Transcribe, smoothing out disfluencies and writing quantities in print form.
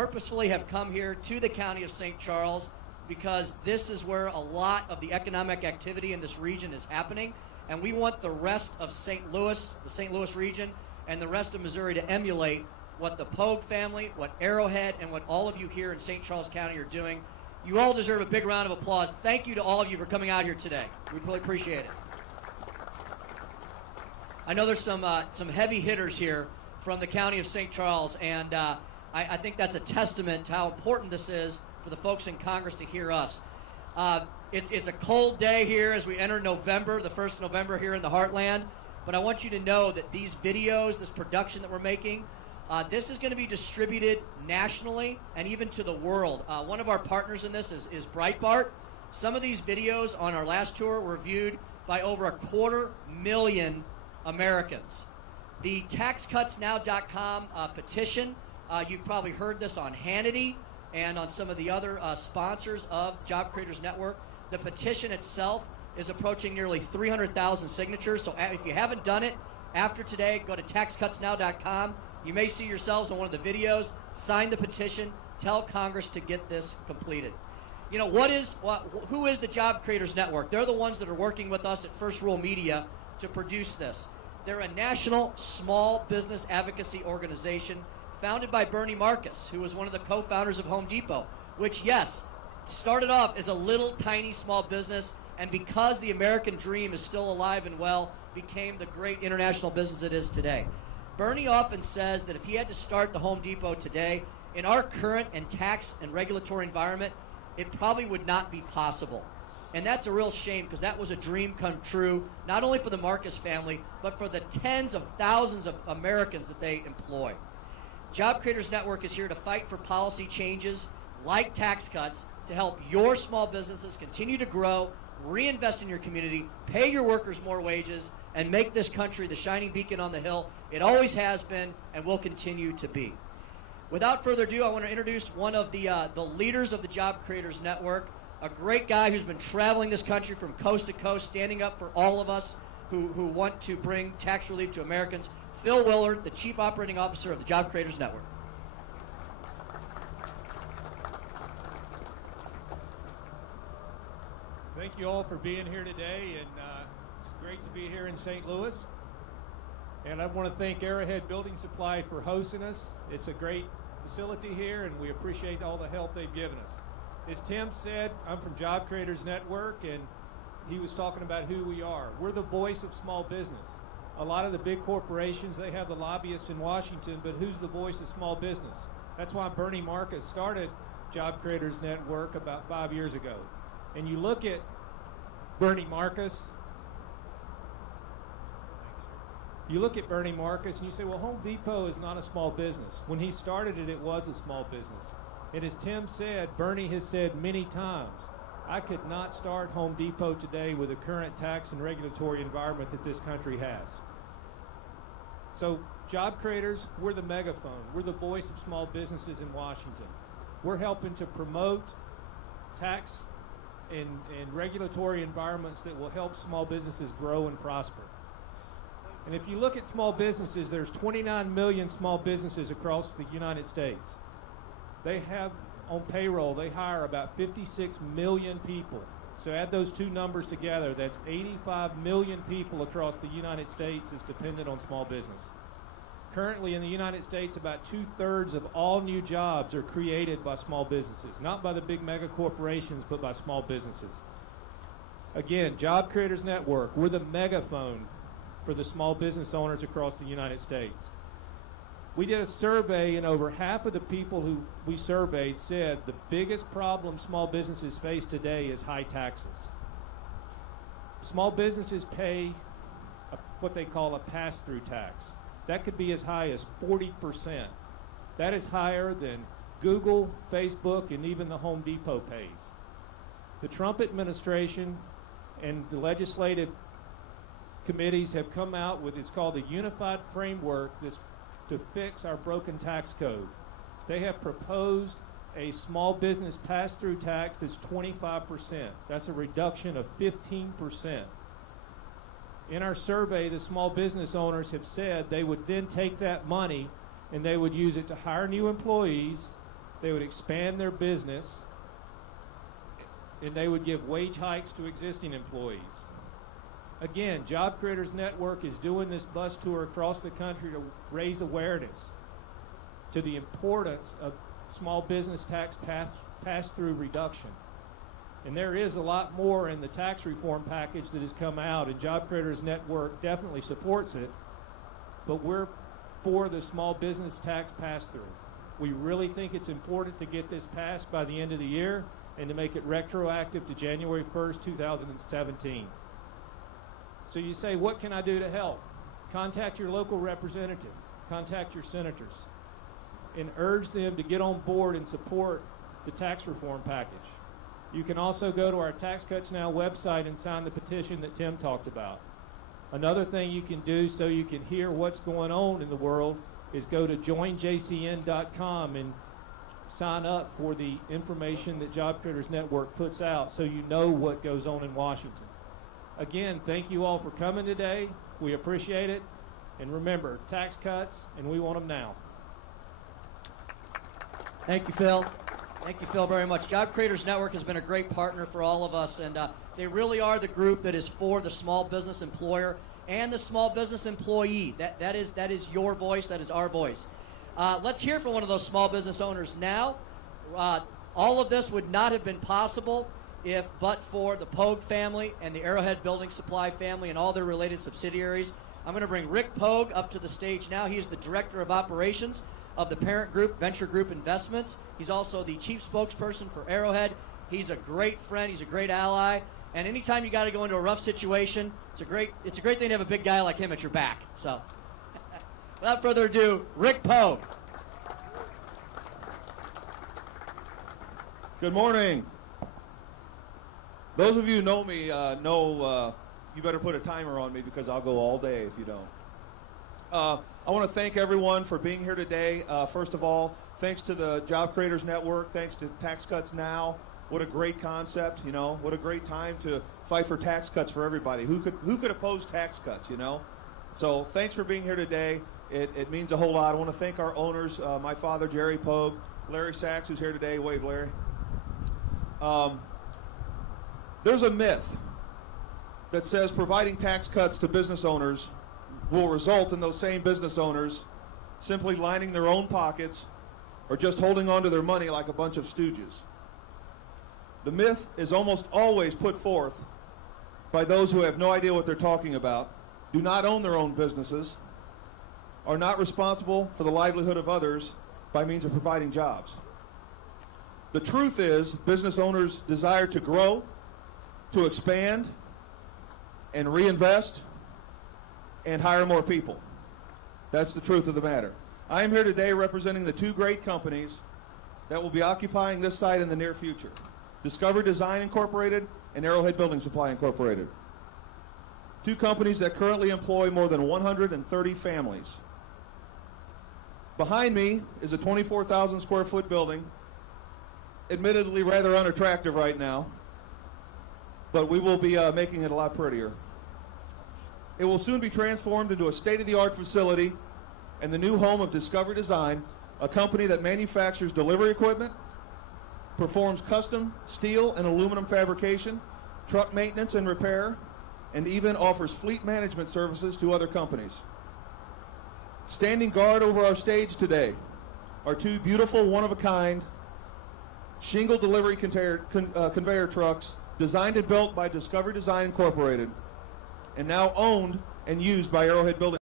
purposefully have come here to the county of St. Charles because this is where a lot of the economic activity in this region is happening, and we want the rest of St. Louis, the St. Louis region, and the rest of Missouri to emulate what the Pogue family, what Arrowhead, and what all of you here in St. Charles County are doing. You all deserve a big round of applause. Thank you to all of you for coming out here today. We really appreciate it. I know there's some heavy hitters here from the county of St. Charles, and I think that's a testament to how important this is for the folks in Congress to hear us. It's a cold day here as we enter November, the 1st of November here in the Heartland, but I want you to know that these videos, this production that we're making, this is going to be distributed nationally and even to the world. One of our partners in this is Breitbart. Some of these videos on our last tour were viewed by over 250,000 Americans. The taxcutsnow.com petition, you've probably heard this on Hannity and on some of the other sponsors of Job Creators Network. The petition itself is approaching nearly 300,000 signatures. So if you haven't done it, after today, go to taxcutsnow.com. You may see yourselves on one of the videos. Sign the petition. Tell Congress to get this completed. You know, who is the Job Creators Network? They're the ones that are working with us at First Rule Media to produce this. They're a national small business advocacy organization founded by Bernie Marcus, who was one of the co-founders of Home Depot, which, yes, started off as a little tiny small business, and because the American dream is still alive and well, became the great international business it is today. Bernie often says that if he had to start the Home Depot today, in our current and tax and regulatory environment, it probably would not be possible. And that's a real shame, because that was a dream come true, not only for the Marcus family, but for the tens of thousands of Americans that they employ. Job Creators Network is here to fight for policy changes like tax cuts to help your small businesses continue to grow, reinvest in your community, pay your workers more wages, and make this country the shining beacon on the hill it always has been and will continue to be. Without further ado, I want to introduce one of the leaders of the Job Creators Network, a great guy who's been traveling this country from coast to coast, standing up for all of us who want to bring tax relief to Americans. Phil Willard, the Chief Operating Officer of the Job Creators Network. Thank you all for being here today, and it's great to be here in St. Louis. And I want to thank Arrowhead Building Supply for hosting us. It's a great facility here, and we appreciate all the help they've given us. As Tim said, I'm from Job Creators Network, and he was talking about who we are. We're the voice of small business. A lot of the big corporations, they have the lobbyists in Washington, but who's the voice of small business? That's why Bernie Marcus started Job Creators Network about 5 years ago. And you look at Bernie Marcus, and you say, well, Home Depot is not a small business. When he started it, it was a small business. And as Tim said, Bernie has said many times, I could not start Home Depot today with the current tax and regulatory environment that this country has. So Job Creators, we're the megaphone. We're the voice of small businesses in Washington. We're helping to promote tax and regulatory environments that will help small businesses grow and prosper. And if you look at small businesses, there's 29 million small businesses across the United States. They have on payroll, they hire about 56 million people. So add those two numbers together, that's 85 million people across the United States is dependent on small business. Currently in the United States, about 2/3 of all new jobs are created by small businesses, not by the big mega corporations, but by small businesses. Again, Job Creators Network, we're the megaphone for the small business owners across the United States. We did a survey, and over half of the people who we surveyed said the biggest problem small businesses face today is high taxes. Small businesses pay what they call a pass-through tax. That could be as high as 40%. That is higher than Google, Facebook, and even the Home Depot pays. The Trump administration and the legislative committees have come out with, it's called the Unified Framework to fix our broken tax code. They have proposed a small business pass-through tax that's 25%. That's a reduction of 15%. In our survey, the small business owners have said they would then take that money and they would use it to hire new employees, they would expand their business, and they would give wage hikes to existing employees. Again, Job Creators Network is doing this bus tour across the country to raise awareness to the importance of small business tax pass-through reduction. And there is a lot more in the tax reform package that has come out, and Job Creators Network definitely supports it, but we're for the small business tax pass-through. We really think it's important to get this passed by the end of the year and to make it retroactive to January 1st, 2017. So you say, what can I do to help? Contact your local representative, contact your senators, and urge them to get on board and support the tax reform package. You can also go to our Tax Cuts Now website and sign the petition that Tim talked about. Another thing you can do so you can hear what's going on in the world is go to joinjcn.com and sign up for the information that Job Creators Network puts out so you know what goes on in Washington. Again, thank you all for coming today. We appreciate it. And remember, tax cuts, and we want them now. Thank you, Phil. Thank you, Phil, very much. Job Creators Network has been a great partner for all of us, and they really are the group that is for the small business employer and the small business employee. That is your voice. That is our voice. Let's hear from one of those small business owners now. All of this would not have been possible if but for the Pogue family and the Arrowhead Building Supply family and all their related subsidiaries. I'm going to bring Rick Pogue up to the stage now. He is the Director of Operations of the parent group, Venture Group Investments. He's also the Chief Spokesperson for Arrowhead. He's a great friend. He's a great ally. And anytime you got to go into a rough situation, it's a great thing to have a big guy like him at your back. So without further ado, Rick Pogue. Good morning. Those of you who know me know you better put a timer on me because I'll go all day if you don't. I want to thank everyone for being here today. First of all, thanks to the Job Creators Network, thanks to Tax Cuts Now. What a great concept, you know. What a great time to fight for tax cuts for everybody. Who could oppose tax cuts, you know? So thanks for being here today. It means a whole lot. I want to thank our owners, my father, Jerry Pogue, Larry Sachs, who's here today. Wave, Larry. There's a myth that says providing tax cuts to business owners will result in those same business owners simply lining their own pockets or just holding on to their money like a bunch of stooges. The myth is almost always put forth by those who have no idea what they're talking about, do not own their own businesses, are not responsible for the livelihood of others by means of providing jobs. The truth is, business owners desire to grow, to expand, and reinvest, and hire more people. That's the truth of the matter. I am here today representing the two great companies that will be occupying this site in the near future. Discovery Design Incorporated and Arrowhead Building Supply Incorporated. Two companies that currently employ more than 130 families. Behind me is a 24,000 square foot building, admittedly rather unattractive right now, but we will be making it a lot prettier. It will soon be transformed into a state-of-the-art facility and the new home of Discovery Design, a company that manufactures delivery equipment, performs custom steel and aluminum fabrication, truck maintenance and repair, and even offers fleet management services to other companies. Standing guard over our stage today are two beautiful, one-of-a-kind shingle delivery conveyor trucks designed and built by Discovery Design Incorporated and now owned and used by Arrowhead Building